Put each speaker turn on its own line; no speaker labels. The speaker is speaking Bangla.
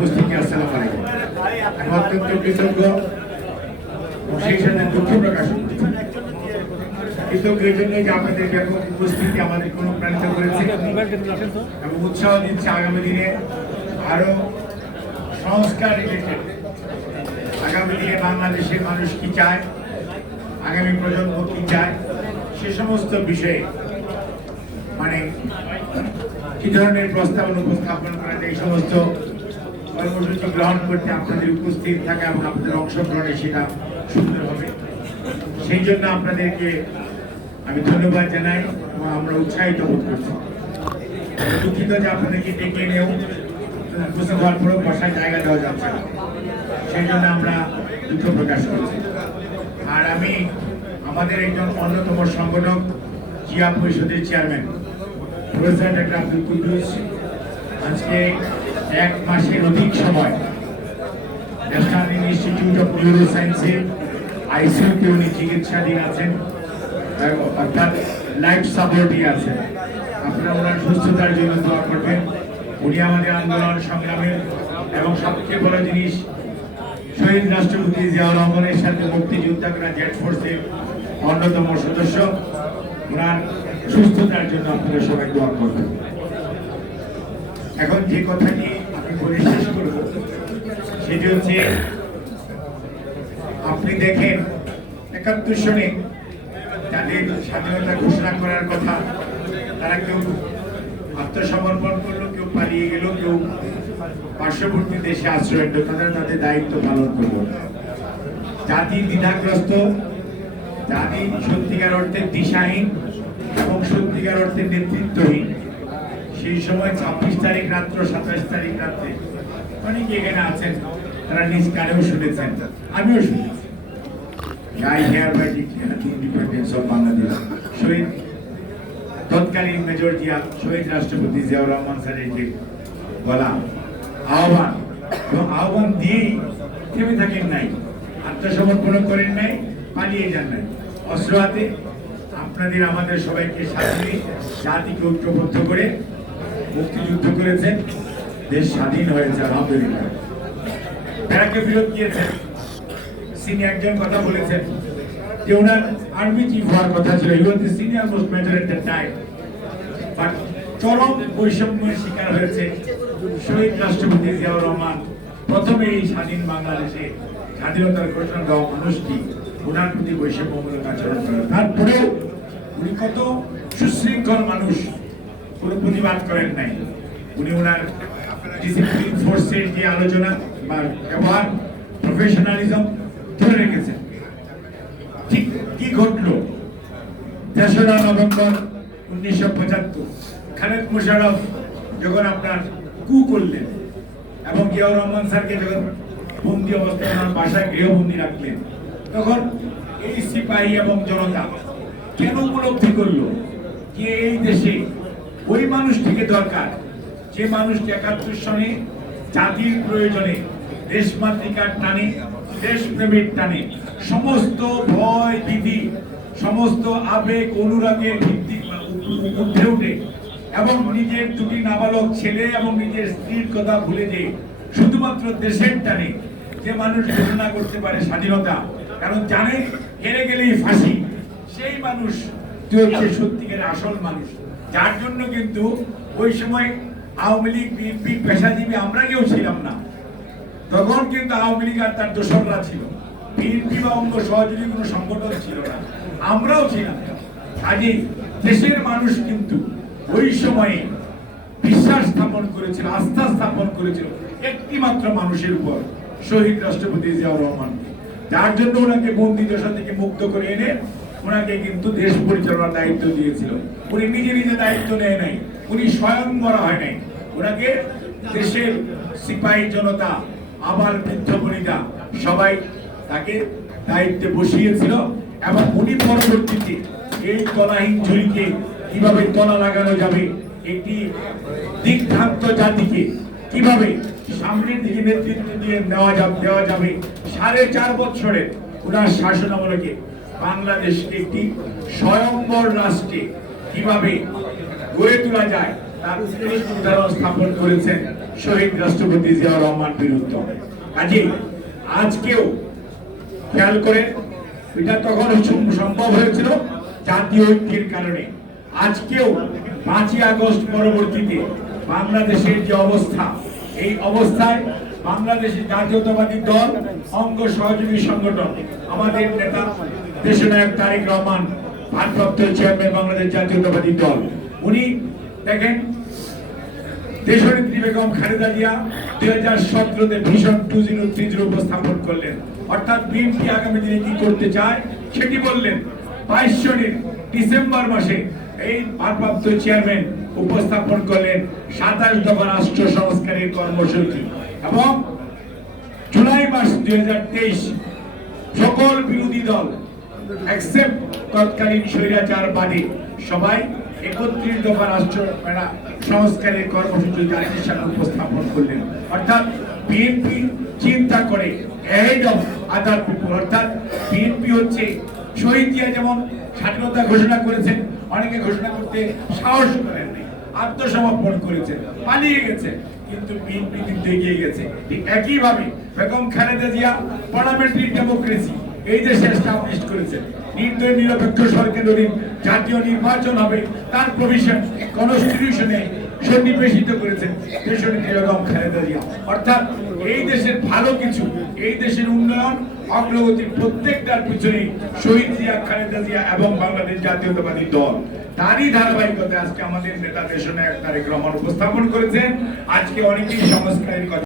উপস্থিতি আসসালাম আলাইকুম আমি অত্যন্ত কৃতজ্ঞ সেই সাথে দুঃখ প্রকাশ কৃতজ্ঞ জন্য যে আপনাদের ব্যাপক উপস্থিতি আমাদের অনুপ্রাণিত করেছে এবং উৎসাহ দিচ্ছে আগামী দিনে আরও সংস্কার আগামী দিনে বাংলাদেশের মানুষ কি চায়, আগামী প্রজন্ম কি চায়, সে সমস্ত বিষয়ে মানে কি ধরনের প্রস্তাবনা উপস্থাপন করা যায়, এই সমস্ত কর্মসূচি গ্রহণ করতে আপনাদের উপস্থিত থাকা এবং আপনাদের অংশগ্রহণে সেটা সুন্দর হবে। সেই জন্য আপনাদেরকে আমি ধন্যবাদ জানাই এবং আমরা উৎসাহিত বোধ করছি। দুঃখিত যে আপনাদেরকে ডেকে নিয়েও উপস্থিত হওয়ার পরেও বসার জায়গা দেওয়া যাচ্ছে না। সেই জন্য আমরা দুঃখ প্রকাশ করছি। আর আমি আমাদের একজন অন্যতম সংগঠক, জিয়া পরিষদের chairman, professor doctor Abdul Kuddus. আজকে এক মাসের অধিক সময় ন্যাশনাল ইনস্টিটিউট অফ নিউরো সায়েন্সে আইসিইউতে উনি চিকিৎসাধীন আছেন অর্থাৎ লাইফ সাপোর্টই আছেন। আপনারা ওনার সুস্থতার জন্য দোয়া করবেন। উনি আমাদের আন্দোলন সংগ্রামের এবং সবচেয়ে বড় জিনিস, শহীদ রাষ্ট্রপতি জিয়াউর রহমানের সাথে মুক্তিযোদ্ধারা জেট ফোর্সের অন্যতম সদস্য, ওনার সুস্থতার জন্য আপনারা সবাই দোয়া করবেন। এখন যে কথাটি আমি বলে শেষ করব, সেটি হচ্ছে, আপনি দেখেন, একাত্তর সনে যাদের স্বাধীনতা ঘোষণা করার কথা, তারা কেউ আত্মসমর্পণ করল, কেউ পালিয়ে গেল, কেউ পার্শ্ববর্তী দেশে আশ্রয় নিল, তারা তাদের দায়িত্ব পালন করল। জাতি দ্বিধাগ্রস্ত, জাতি সত্যিকার অর্থে দিশাহীন এবং সত্যিকার অর্থে নেতৃত্বহীন। সেই সময় ছাব্বিশ তারিখ রাত্র, সাতাশ তারিখ রাত্রে অনেকে এখানে আছেন, তারা নিজ কানেও শুনেছেন, আমিও শুনেছি I hereby declare the independence of Bangladesh. শহীদ, তৎকালীন মেজর জিয়া, শহীদ রাষ্ট্রপতি জিয়াউর রহমান স্যারের যে বলা আহ্বান, এবং আহ্বান দিয়েই থেমে থাকেন নাই, আত্মসমর্পণ করেন নাই, পালিয়ে যান নাই অস্ত্র হাতে আপনাদের, আমাদের সবাইকে সাথে জাতিকে ঐক্যবদ্ধ করে মুক্তিযুদ্ধ করেছেন, দেশ স্বাধীন হয়েছে, আলহামদুলিল্লাহ। ফেরত গিয়েছেন। তিনি একজন কথা বলেছেন যে ওনার আর্মি চিফ হওয়ার কথা ছিল senior most at the time but চরম বৈষম্যের শিকার হয়েছে শহীদ রাষ্ট্রপতি জিয়াউর রহমান। প্রথমে এই স্বাধীন বাংলাদেশে স্বাধীনতার ঘোষণা দেওয়া মানুষটি ওনার প্রতি বৈষম্যমূলক আচরণ করেন তারপরেও উনি কত সুশৃঙ্খল মানুষ। কোনো প্রতিবাদ করেন নাই। উনি ওনার ডিসিপ্লিন ফোর্সের যে আলোচনা বা ব্যবহার প্রফেশনালিজম ধরে রেখেছেন। ঠিক কি ঘটলো? তেসরা নভেম্বর উনিশশো পঁচাত্তর, খালেদ মুশারফ যখন আপনার কু করলেন এবং জিয়াউর রহমান স্যারকে যখন বন্দি অবস্থায় ওনার বাসায় গৃহবন্দী রাখলেন, তখন এই সিপাহী এবং জনতা কেন উপলব্ধি করল যে এই দেশে ওই মানুষটিকে দরকার। যে মানুষটি একাত্তর সনে জাতির প্রয়োজনে দেশমাতৃকার টানে, দেশপ্রেমের টানে, সমস্ত ভয় বিধি সমস্ত আবেগ, অনুরাগের ভিত্তি উঠে উঠে এবং নিজের দুটি নাবালক ছেলে এবং নিজের স্ত্রীর কথা ভুলে যে শুধুমাত্র দেশের টানে যে মানুষ ঘোষণা করতে পারে স্বাধীনতা, কারণ জানে হেরে গেলেই ফাঁসি। সেই মানুষ হচ্ছে সত্যিকারের আসল মানুষ। যার জন্য কিন্তু ওই সময় আওয়ামী লীগ, বিএনপি, পেশাজীবী আমরা কেউ ছিলাম না। তখন কিন্তু আওয়ামী লীগ আর তার দোসররা ছিল। বিএনপি বা অঙ্গ সহযোগী কোনো সংগঠন ছিল না। আমরাও ছিলাম। না। কাজেই দেশের মানুষ কিন্তু ওই সময়ে বিশ্বাস স্থাপন করেছিল, আস্থা স্থাপন করেছিল একটি মাত্র মানুষের উপর, শহীদ রাষ্ট্রপতি জিয়াউর রহমান যার জন্য ওনাকে বন্দি দশা থেকে মুক্ত করে এনে ওনাকে কিন্তু দেশ পরিচালনার দায়িত্ব দিয়েছিল। উনি নিজে নিজে দায়িত্ব নেয় নাই, উনি স্বয়ং করা হয় নাই। ওনাকে দেশের সিপাহী জনতা আবার বৃদ্ধ বনিতা সবাই তাকে দায়িত্বে বসিয়েছিল এবং উনি পরবর্তীতে এই তলাহীন ঝুড়িকে কীভাবে তলা লাগানো যাবে, একটি দিগ্ভ্রান্ত জাতিকে কীভাবে সামনের দিকে নেতৃত্ব দিয়ে নেওয়া যাবে দেওয়া যাবে, সাড়ে চার বছরের ওনার শাসন আমলকে বাংলাদেশকে একটি স্বয়ম্বর রাষ্ট্রে কীভাবে গড়ে তোলা যায়, তার স্থাপন করেছেন শহীদ রাষ্ট্রপতি জিয়াউর রহমান কাজে আজকেও খেয়াল এটা তখন সম্ভব হয়েছিল জাতীয় ঐক্যের কারণে। আজকেও পাঁচই আগস্ট পরবর্তীতে বাংলাদেশের যে অবস্থা, এই অবস্থায় বাংলাদেশের জাতীয়তাবাদী দল, অঙ্গ সহযোগী সংগঠন, আমাদের নেতা দেশনায়ক তারেক রহমান, ভারপ্রাপ্ত চেয়ারম্যান বাংলাদেশ জাতীয়তাবাদী দল। উনি দেখেন, দেশনেত্রী বেগম খালেদা জিয়া দুই হাজার সতেরোতে ভীষণ টু জিরো থ্রি জিরো উপস্থাপন করলেন। অর্থাৎ বিএনপি আগামী দিনে কি করতে চায়, সেটি বললেন, বাইশ জনের ডিসেম্বর মাসে এই ভারপ্রাপ্ত চেয়ারম্যান উপস্থাপন করলেন সাতাশ দফা রাষ্ট্র সংস্কারের কর্মসূচি। এবং জুলাই মাস দুই হাজার তেইশ সকল বিরোধী দল অ্যাকসেপ্ট তৎকালীন স্বৈরাচার বাদী। সবাই একত্রিশ দফা রাষ্ট্র সংস্কারের কর্মসূচি জাতির উপস্থাপন করলেন। অর্থাৎ বিএনপি চিন্তা করে এহেড অফ আদার পিপল অর্থাৎ বিএনপি হচ্ছে যেমন স্বাধীনতা ঘোষণা করেছেন, অনেকে ঘোষণা করতে সাহস করেননি আত্মসমর্পণ করেছেন, পালিয়ে গেছে। কিন্তু বিএনপি কিন্তু এগিয়ে গেছে। ঠিক একইভাবে বেগম খালেদা জিয়া পার্লামেন্টারি ডেমোক্রেসি এই দেশে এস্টাবলিশ করেছেন নির্দয় নিরপেক্ষ সরকার অধীন জাতীয় নির্বাচন হবে, তার প্রভিশন কনস্টিটিউশনে সন্নিবেশিত করেছেন দেশনেত্রী বেগম খালেদা জিয়া অর্থাৎ এই দেশের ভালো কিছু, এই দেশের উন্নয়ন, অগ্রগতি প্রত্যেকটার পিছনে শহীদ জিয়া, খালেদা জিয়া এবং বাংলাদেশ জাতীয়তাবাদী দল। তারই ধারাবাহিকতায় আজকে আমাদের নেতা দেশনায়ক তারেক রহমান উপস্থাপন করেছেন। আজকে অনেকেই সংস্কারের কথা